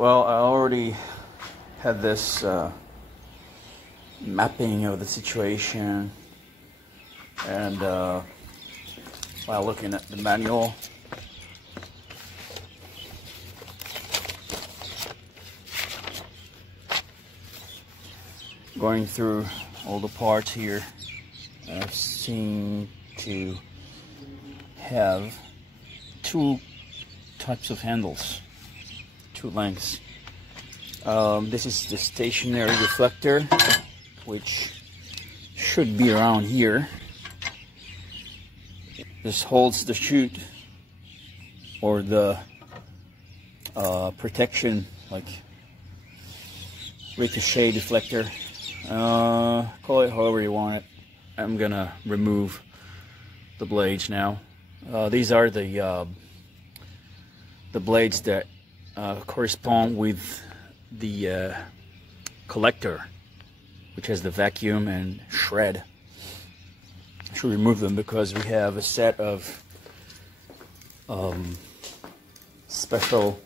Well, I already had this mapping of the situation, and while looking at the manual, going through all the parts here, I seem to have two types of handles, two lengths. This is the stationary reflector, which should be around here. This holds the chute or the protection, like ricochet deflector. Call it however you want it. I'm gonna remove the blades now. These are the blades that correspond with the collector, which has the vacuum and shred. I should remove them because we have a set of special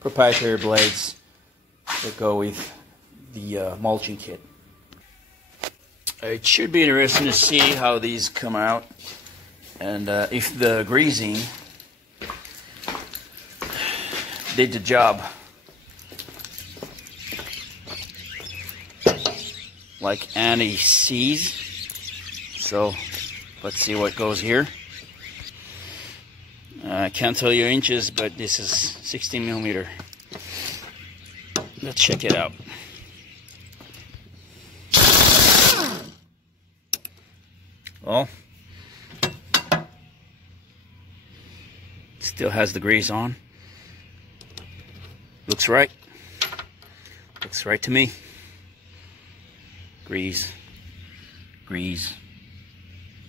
proprietary blades that go with the mulching kit. It should be interesting to see how these come out, and if the greasing did the job like Annie sees. So let's see what goes here. I can't tell you inches, but this is 16 millimeter. Let's check it out. Well, still has the grease on. Looks right. Looks right to me. Grease. Grease.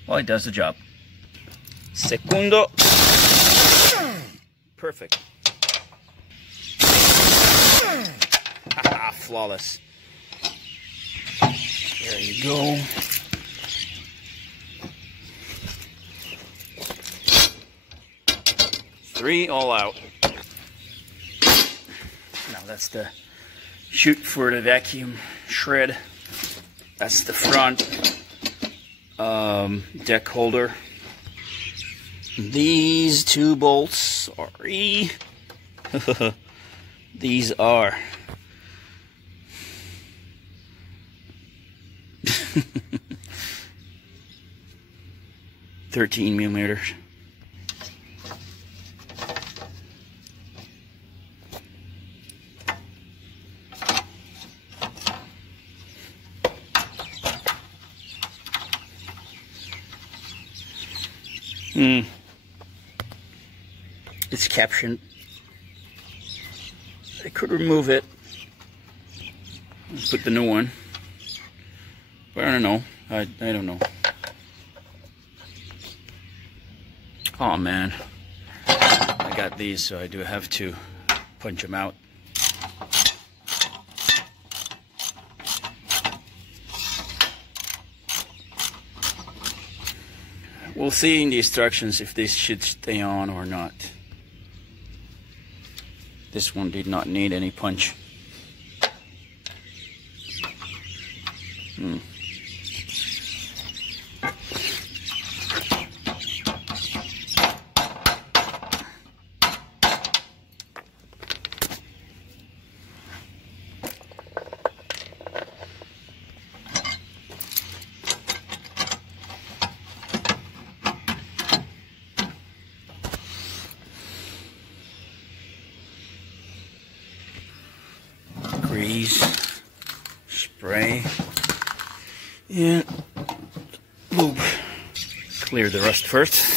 Well, it does the job. Segundo. Perfect. Haha, flawless. There you go. Three all out. Now that's the chute for the vacuum shred. That's the front deck holder. These two bolts, sorry. These are 13 millimeters. It's captioned. I could remove it and put the new one, but I don't know. I don't know. Oh man, I got these, so I do have to punch them out. We'll see in the instructions if this should stay on or not. This one did not need any punch. Grease, spray, and lube. Clear the rust first.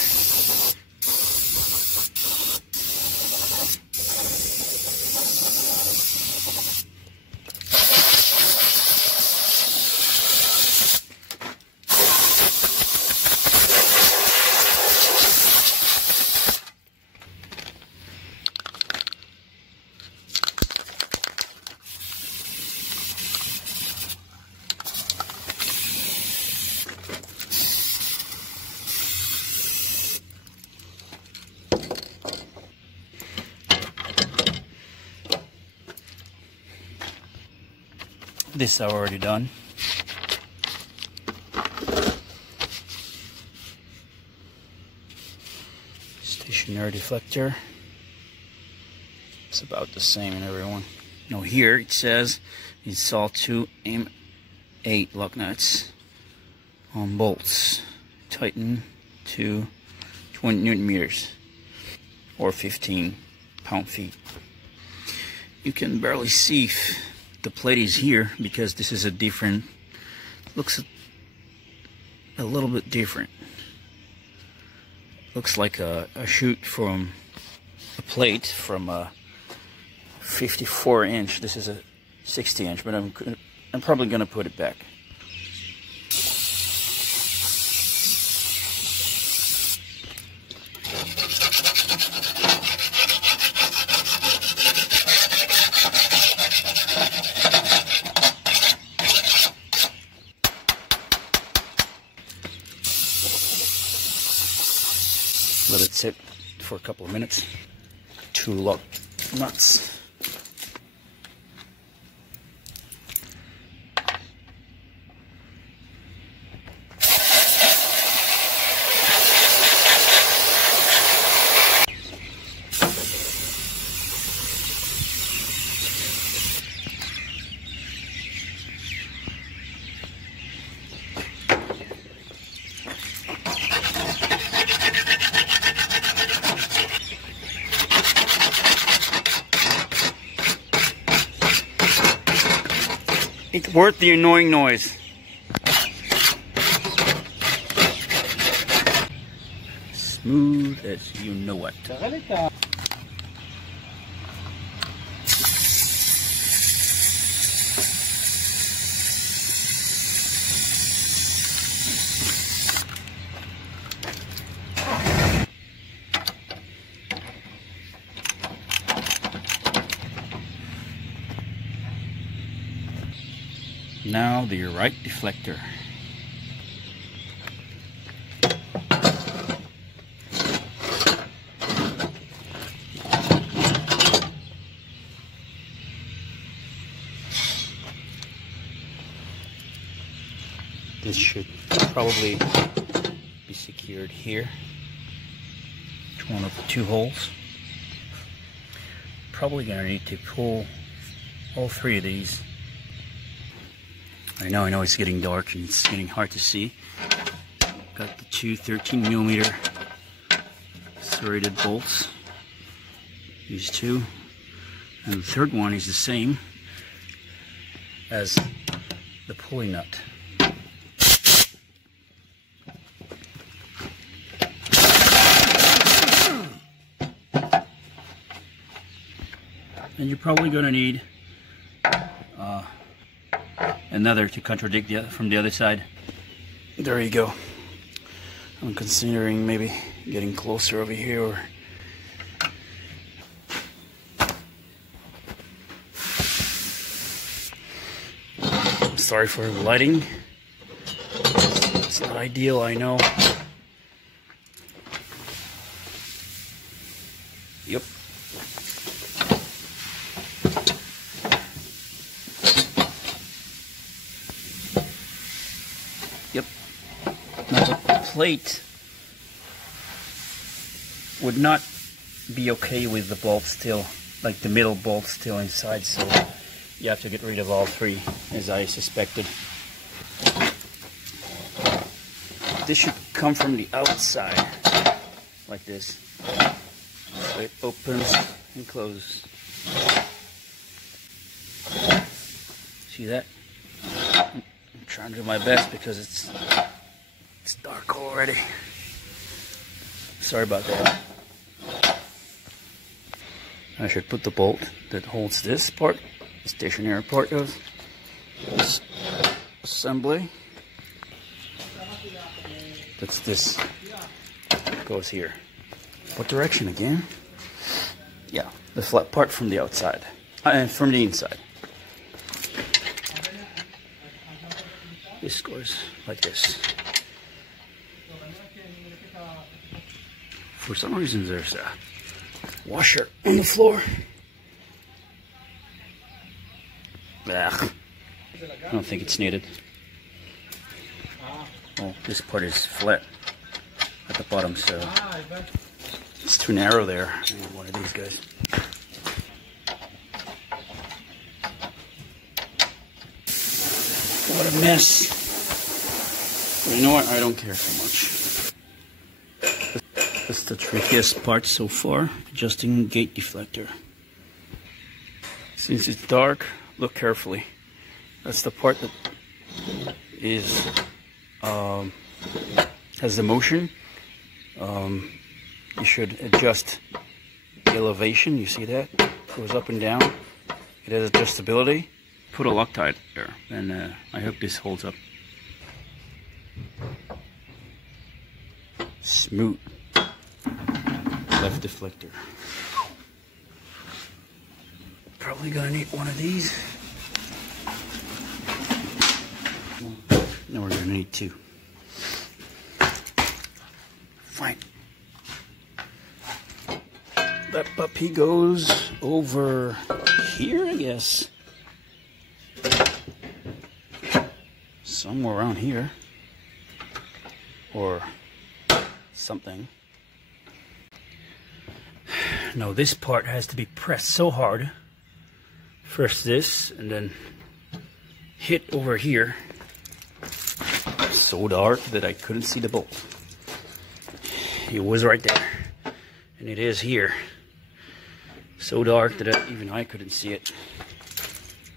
This I've already done. Stationary deflector. It's about the same in everyone. Now here it says install 2 M8 lock nuts on bolts. Tighten to 20 Newton meters or 15 pound-feet. You can barely see if the plate is here because this is a different, looks a little bit different. Looks like a shoot from a plate from a 54 inch. This is a 60 inch, but I'm probably gonna put it back. Let it sit for a couple of minutes. 2 lock nuts. It's worth the annoying noise. Smooth as you know what. Now the right deflector. This should probably be secured here to one of the 2 holes. Probably gonna need to pull all 3 of these. I know it's getting dark and it's getting hard to see. Got the 2 13mm serrated bolts. These 2. And the third one is the same as the pulley nut. And you're probably going to need another to contradict from the other side. There you go. I'm considering maybe getting closer over here or sorry for the lighting. It's not ideal, I know. Yep. Yep. Now the plate would not be okay with the bolt still, like the middle bolt still inside, so you have to get rid of all 3, as I suspected. This should come from the outside, like this. So it opens and closes. See that? I'm trying to do my best because it's dark already. Sorry about that. I should put the bolt that holds this part, the stationary part of this assembly. That's this. Goes here. What direction again? Yeah, the flat part from the outside and from the inside. This goes like this. For some reason, there's a washer on the floor. Ugh. I don't think it's needed. Oh, this part is flat at the bottom, so it's too narrow there. I need one of these guys. What a mess. But you know what? I don't care so much. That's the trickiest part so far, adjusting gate deflector. Since it's dark, look carefully. That's the part that is has the motion. You should adjust the elevation. You see that? It goes up and down. It has adjustability. Put a Loctite there, and I hope this holds up. Smooth left deflector. Probably gonna need one of these. No, we're gonna need two. Fine. That puppy goes over here, I guess. Somewhere around here. Or something. No, this part has to be pressed so hard. First this, and then hit over here. So dark that I couldn't see the bolt. It was right there. And it is here. So dark that even I couldn't see it.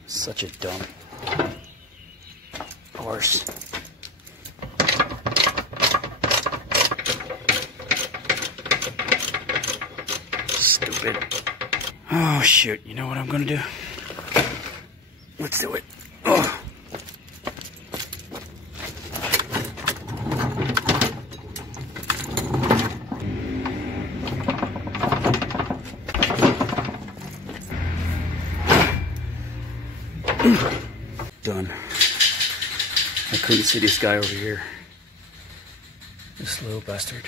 Such a dumb horse. Stupid. Oh shoot, you know what I'm gonna do? Let's do it. Oh. Done. I couldn't see this guy over here. This little bastard.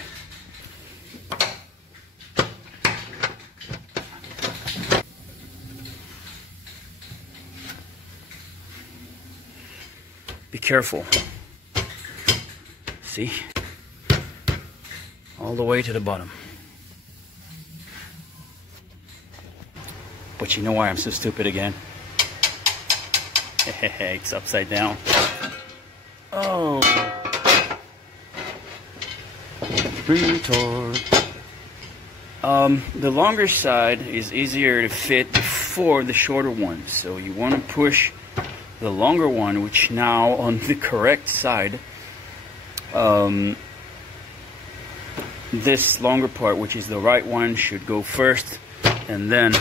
Be careful. See? All the way to the bottom. But you know why I'm so stupid again? It's upside down. Oh. Retard. The longer side is easier to fit before the shorter one. So you want to push the longer one, which now on the correct side, this longer part, which is the right one, should go first, and then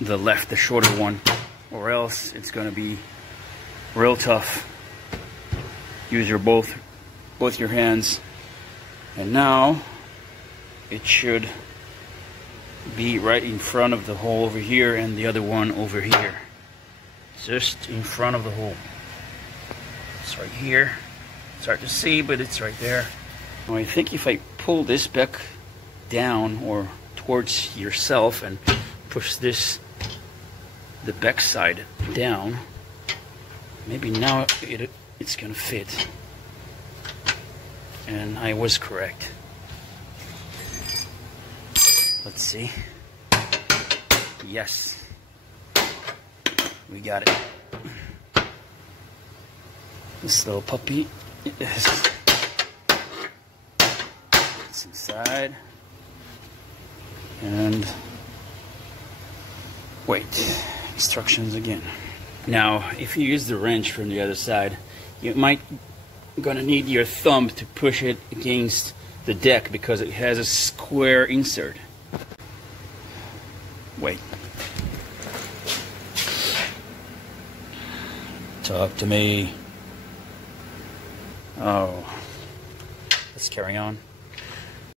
the left, the shorter one, or else it's gonna be real tough. Use your both your hands, and now it should be right in front of the hole over here, and the other one over here. Just in front of the hole. It's right here. It's hard to see, but it's right there. Now I think if I pull this back down or towards yourself and push this, the back side down, maybe now it's gonna fit. And I was correct. Let's see. Yes. We got it. This little puppy is inside. And wait, instructions again. Now, if you use the wrench from the other side, you might gonna need your thumb to push it against the deck because it has a square insert. Wait. Talk to me. Oh. Let's carry on.